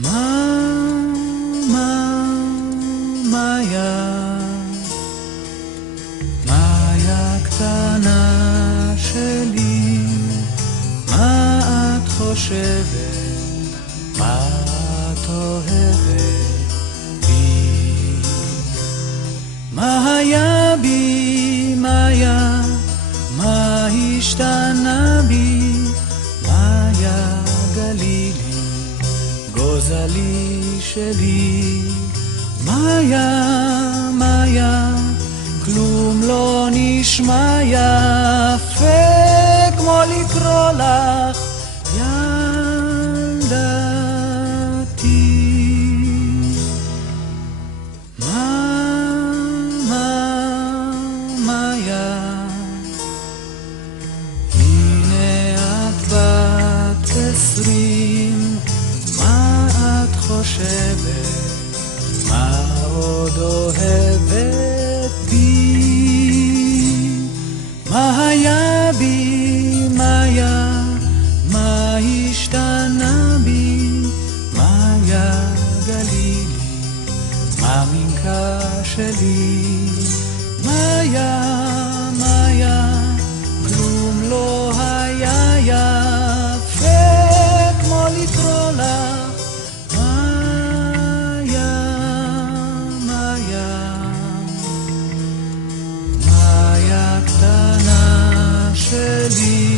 מאיה, מאיה קטנה שלי, מה את חושבת, מה את אוהבת בי? מה היה בי, מאיה, מה השתנה בי? מאיה גלילי, גוזלי שלי. מאיה, מאיה, כלום לא נשמע יפה כמו לקרוא לך ילדתי. מאיה, הנה את בת 20, מה את חושבת, מה עוד אוהבת בי? מה היה בי, מאיה, מה השתנה בי? מאיה גלילי, מה מנקה שלי? מאיה, מאיה, כלום לא היה יפה כמו לקרוא לך מאיה, מאיה, מאיה קטנה שלי.